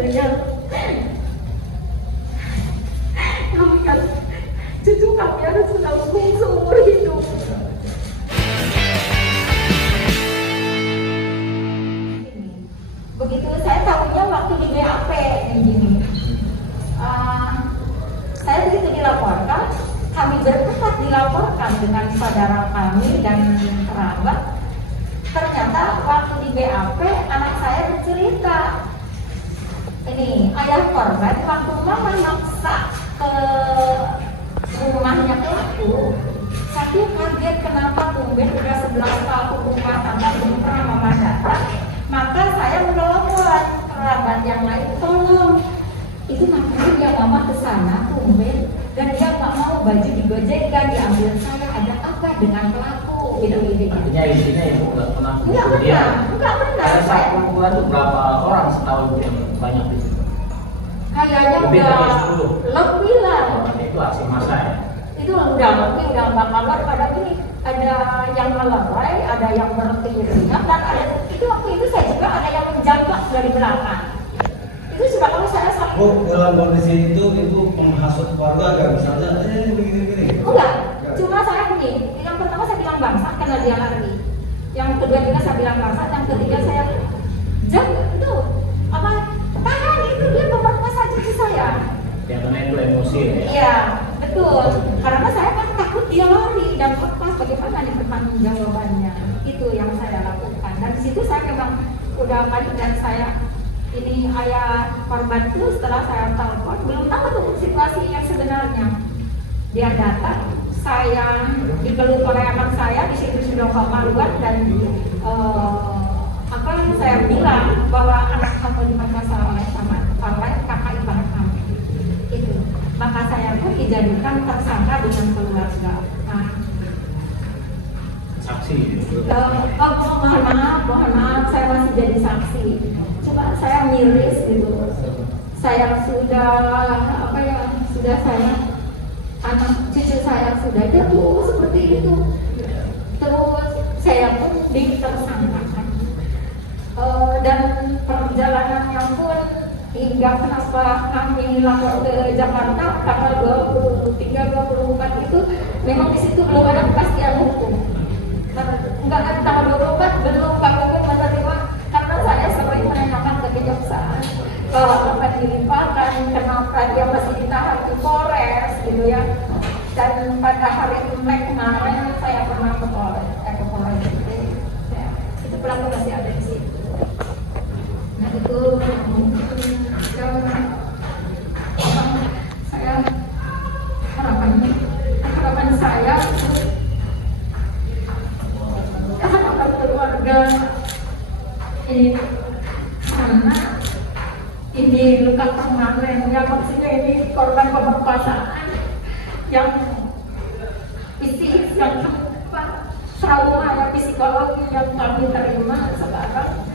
istrinya. Kami kan, cucu kami harus menanggung seumur hidup. Begitu saya tahunya waktu di BAP gini. Saya begitu dilaporkan, kami berempat dilaporkan dengan saudara kami dan kerabat. Ternyata waktu di BAP anak saya bercerita, ini ayah korban waktu mama maksa ke rumahnya pelaku, saya kaget kenapa tumben udah 11 tahun rumah tangga belum pernah mama datang. Maka saya menelepon kerabat yang lain, tolong itu makanya dia mama kesana tumben dan dia nggak mau baju digojekkan, diambil saya, ada apa dengan pelaku gitu. Artinya istrinya ibu nggak pernah nggak pernah pada saat perempuan itu berapa orang setahun yang banyak di situ? Kayaknya lebih udah dari 10. lebih lah. Itu aksi massa ya? Itu udah nggak kabar pada ini, ada yang melerai, ada yang berhenti ringan, dan ada itu waktu itu saya juga ada yang menjambak dari belakang. Itu sudah kalau saya sakit. Bu, dalam kondisi itu ibu menghasut keluarga gak misalnya begini. Enggak, cuma saya begini. Yang pertama saya bilang bangsa karena dia lari. Yang kedua juga saya bilang bangsa, yang ketiga saya jaga itu apa? Tahan itu dia memerkosa cucu saya. Yang kena itu emosi ya? Iya, betul. Karena saya kan takut dia lari dan lepas, bagaimana nih pertanggungjawabannya. Itu yang saya lakukan. Dan di situ saya memang udah panik dan saya ini ayah korban itu setelah saya telepon belum tahu tuh situasi yang sebenarnya. Dia datang, saya dipeluk oleh anak saya, di situ sudah kemaluan dan saya bilang bahwa anak kamu diperkosa oleh kakak ipar kamu. Itu. Maka saya pun dijadikan tersangka dengan keluarga. Nah, saksi. Mohon maaf, saya masih jadi saksi. Cuma saya miris gitu. Saya sudah saya anak cucu saya sudah jatuh seperti itu. Terus saya pun ditersangkakan. Dan perjalanannya pun hingga kenapa kami lapor ke Jakarta tanggal 23-24 itu memang di situ belum ada kepastian hukum. Enggak ada tanggal 24 belum kami pun menerima karena saya sering menanyakan ke kejaksaan bahwa akan dilimpahkan kenapa dia masih ditahan di Polres gitu ya. Dan pada hari Imlek kemarin saya pernah ke Polres itu, ya, itu pelaku masih ada di situ. Nah itu harapan saya harapan keluarga ini karena ini luka permanen ya, maksudnya ini korban pemerkosaan yang fisik yang trauma ya psikologi yang kami terima sekarang.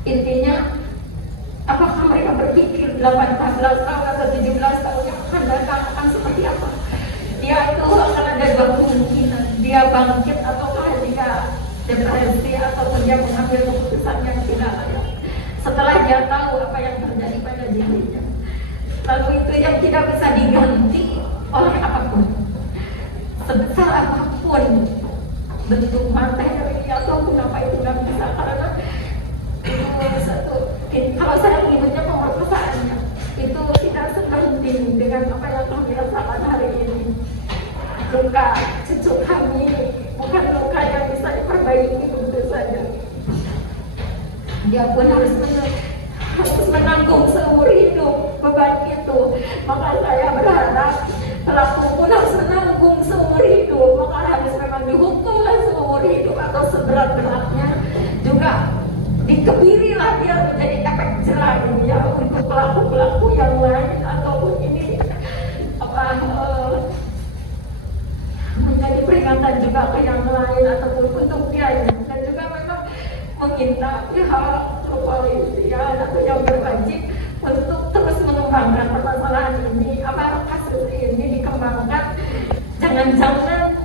Intinya apakah mereka berpikir 18 tahun atau 17 tahun yang akan datang akan seperti apa? Dia itu akan ada dua kemungkinan, dia bangkit ataukah dia depresi ataupun dia mengambil keputusan yang tidak layak setelah dia tahu apa yang terjadi pada dirinya. Lalu itu yang tidak bisa diganti oleh apapun, sebesar apapun bentuk materi ataupun apa itu nggak bisa, karena itu satu. Kalau saya menyebutnya pemerkosaannya itu tidak sebanding dengan apa yang kami rasakan hari ini. Luka cucu kami bukan luka yang bisa diperbaiki begitu saja. Dia pun harus menanggung seumur hidup beban itu. Maka saya berharap pelaku pun harus menanggung seumur hidup. Maka harus memang dihukumlah seumur hidup atau seberat-beratnya. Juga dikebirilah dia menjadi efek jerah ya untuk pelaku-pelaku yang lain ataupun ini menjadi peringatan juga ke yang lain ataupun untuk dia. Dan juga memang meminta pihak kepolisian atau yang berwajib untuk terus mengembangkan permasalahan ini, apa kasus ini dikembangkan. Jangan-jangan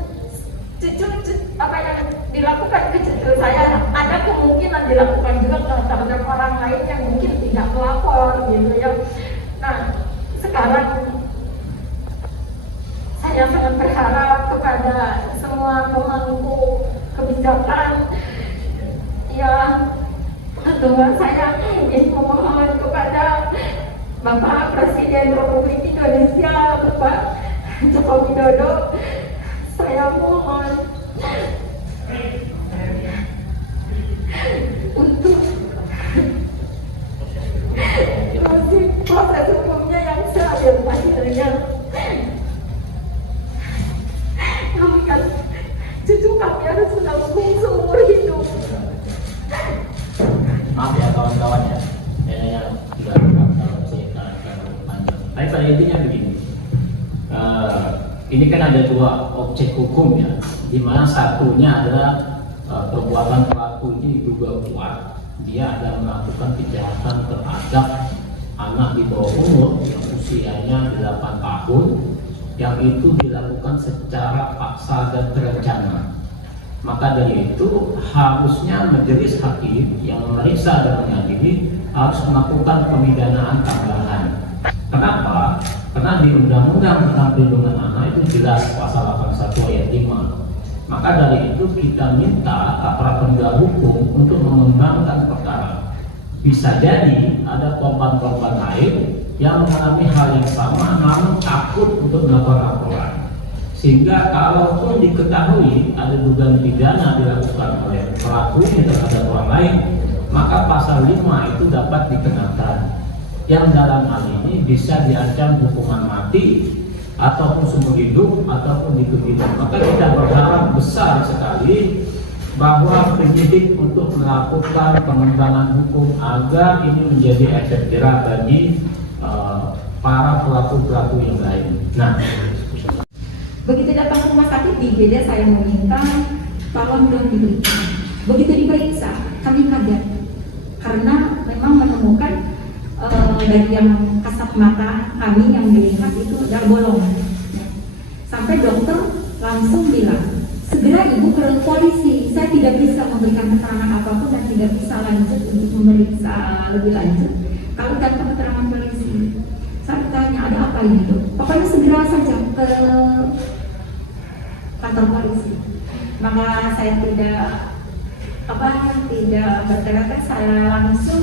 apa yang dilakukan ke cucu saya ada kemungkinan dilakukan juga terhadap orang lain yang mungkin tidak melapor gitu ya. Cuma saya ingin memohon kepada Bapak Presiden Republik Indonesia, Bapak Joko Widodo, saya mohon untuk proses hukumnya yang seadil adilnya. Kami kan cucu kami harus menanggung seumur hidup. Maaf ya kawan-kawan ya, kayaknya tidak cerita terlalu panjang. Tapi pada intinya begini, ini kan ada dua objek hukum ya, di mana satunya adalah perbuatan pelaku ini diduga kuat, dia ada melakukan kejahatan terhadap anak di bawah umur yang usianya 8 tahun, yang itu dilakukan secara paksa dan berencana. Maka dari itu harusnya majelis hakim yang memeriksa dan mengadili harus melakukan pemidanaan tambahan. Kenapa? Karena di Undang-Undang tentang Perlindungan Anak itu jelas pasal 81 ayat 5. Maka dari itu kita minta aparat penegak hukum untuk mengembangkan perkara. Bisa jadi ada korban-korban lain yang mengalami hal yang sama namun takut untuk melakukan laporan. Sehingga kalaupun diketahui ada dugaan pidana dilakukan oleh pelaku ini terhadap orang lain, maka pasal 5 itu dapat dikenakan, yang dalam hal ini bisa diancam hukuman mati ataupun seumur hidup ataupun dituntut. Maka kita berharap besar sekali bahwa penyidik untuk melakukan pengembangan hukum agar ini menjadi efek jerah bagi para pelaku-pelaku yang lain. Nah, begitu datang ke rumah sakit di IGD, saya meminta tolong dong diperiksa. Begitu diperiksa, kami kaget karena memang menemukan dari yang kasat mata kami yang dilihat itu ada bolong. Sampai dokter langsung bilang, segera ibu ke polisi, saya tidak bisa memberikan keterangan apapun dan tidak bisa lanjut untuk memeriksa lebih lanjut kalau tanpa keterangan polisi. Saya tanya, ada apa ini dok? Pokoknya segera saja ke kantor polisi. Maka saya tidak bertanya, saya langsung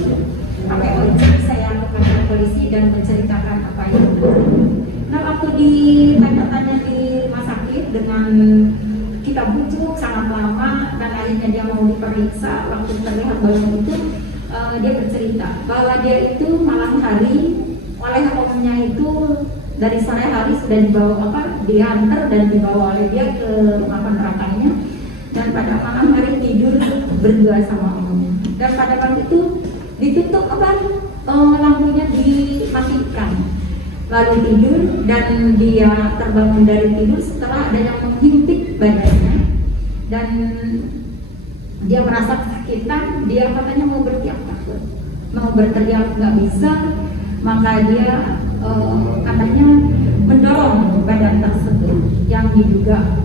pakai ojek saya ke kantor polisi dan menceritakan apa yang terjadi. Nah, waktu ditanya-tanya di rumah sakit dengan kita bujuk sangat lama dan akhirnya dia mau diperiksa, waktu terlihat balon itu dia bercerita bahwa dia itu malam hari oleh omnya itu dari sore hari sudah diantar dan dibawa oleh dia ke rumah kontrakannya, dan pada malam hari tidur berdua sama omnya, dan pada malam itu ditutup lampunya dimatikan, lalu tidur dan dia terbangun dari tidur setelah ada yang menghimpit badannya dan dia merasa kesakitan. Dia katanya mau berteriak takut, mau berteriak nggak bisa, maka dia katanya mendorong badan tersebut yang diduga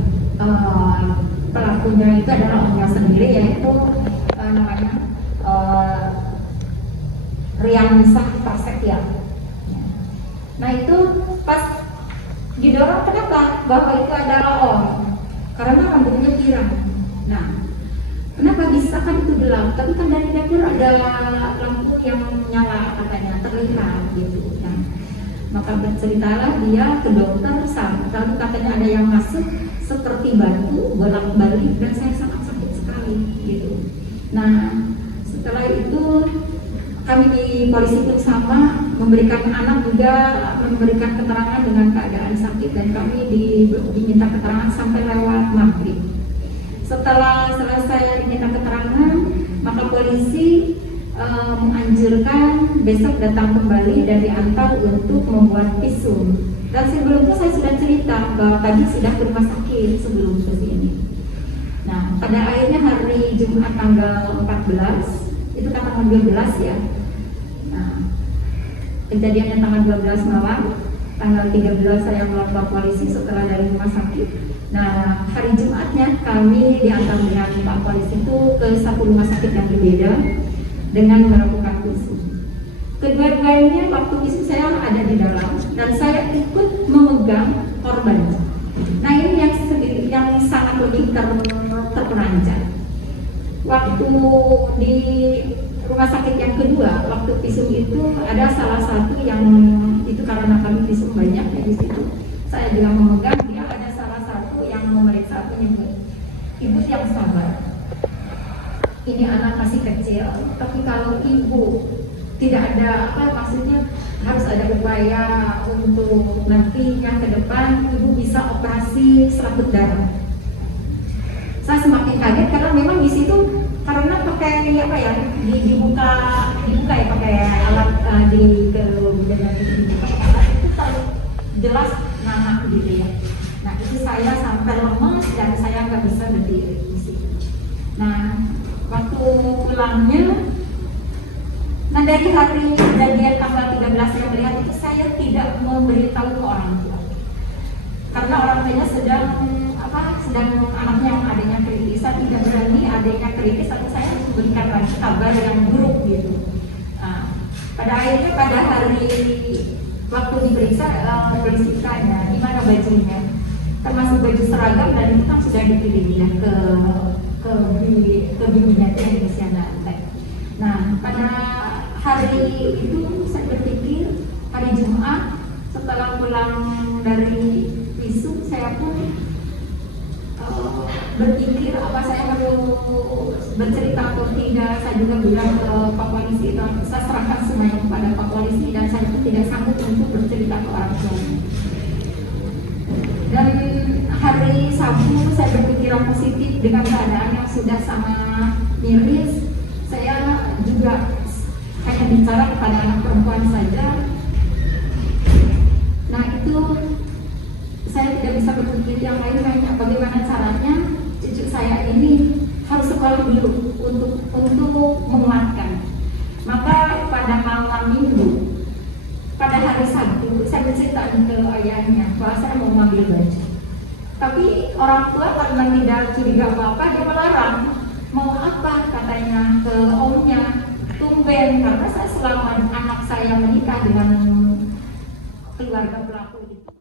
pelakunya itu adalah omnya sendiri, yaitu namanya Riansah Prasetya. Nah itu pas didorong, kenapa? Bahwa itu adalah om, karena rambutnya pirang. Nah, kenapa bisa kan itu gelap? Tapi kan dari dapur ada lampu yang nyala katanya, terlihat gitu. Nah, maka berceritalah dia ke dokter, lalu katanya ada yang masuk seperti batu bolak-balik dan saya sangat sakit sekali gitu. Nah, setelah itu kami di polisi pun sama memberikan anak juga memberikan keterangan dengan keadaan sakit, dan kami diminta keterangan sampai lewat maghrib. Setelah selesai diminta keterangan, maka polisi menganjurkan besok datang kembali dan diantar untuk membuat visum. Dan sebelumnya saya sudah cerita bahwa tadi sudah ke rumah sakit sebelum ke sini. Nah, pada akhirnya hari Jumat tanggal 14, itu tanggal 12 ya. Nah, kejadiannya tanggal 12 malam, tanggal 13 saya melapor polisi setelah dari rumah sakit. Nah, hari Jumatnya kami diantar dengan Pak Polisi itu ke satu rumah sakit yang berbeda dengan melakukan visum. Kedua-duanya waktu visum saya ada di dalam dan saya ikut memegang korban. Nah, ini yang sangat lebih terperanjat. Waktu di rumah sakit yang kedua, waktu visum itu ada salah satu yang itu karena kami visum banyak ya di situ. Saya juga memegang, dia ada salah satu yang memeriksa menyebut, ibu yang sabar. Ini anak masih kecil, tapi kalau ibu tidak ada maksudnya harus ada upaya untuk nantinya ke depan ibu bisa operasi selaput darah. Saya semakin kaget karena memang di situ karena pakai dibuka ya pakai alat di dengan dibuka alat itu terlalu jelas nama gitu ya. Nah itu saya sampai lemes dan saya nggak bisa berdiri di situ. Nah waktu pulangnya, nah dari hari kejadian tanggal 13 saya melihat itu saya tidak memberitahu ke orang tua karena orang tuanya sedang anaknya yang adanya kritis. Saya tidak berani adanya kritis, tapi saya harus berikan lagi kabar yang buruk gitu. Nah, pada akhirnya pada hari waktu diperiksa bersihkannya gimana bajunya, termasuk baju seragam dan itu kan sudah dikirim ya ke bibinya yang di Luciana Tech. Nah pada hari itu saya berpikir hari Jumat setelah pulang dari visum saya pun berpikir apa saya perlu bercerita atau tidak. Saya juga bilang ke Pak Polisi, saya serahkan semuanya kepada Pak Polisi dan saya pun tidak sanggup untuk bercerita ke orang tua. Dan hari Sabtu saya berpikiran positif dengan keadaan yang sudah sangat miris. Saya juga hanya bicara kepada anak perempuan saja. Nah itu saya tidak bisa berpikir yang lain bagaimana caranya cucu saya ini harus sekolah dulu untuk menguatkan. Maka pada malam minggu, pada hari Sabtu saya bercerita ke ayahnya bahwa saya mau mengambil baju. Tapi orang tua karena tidak curiga apa-apa dia melarang. Mau apa katanya ke omnya, tumben karena saya selama anak saya menikah dengan keluarga pelaku itu.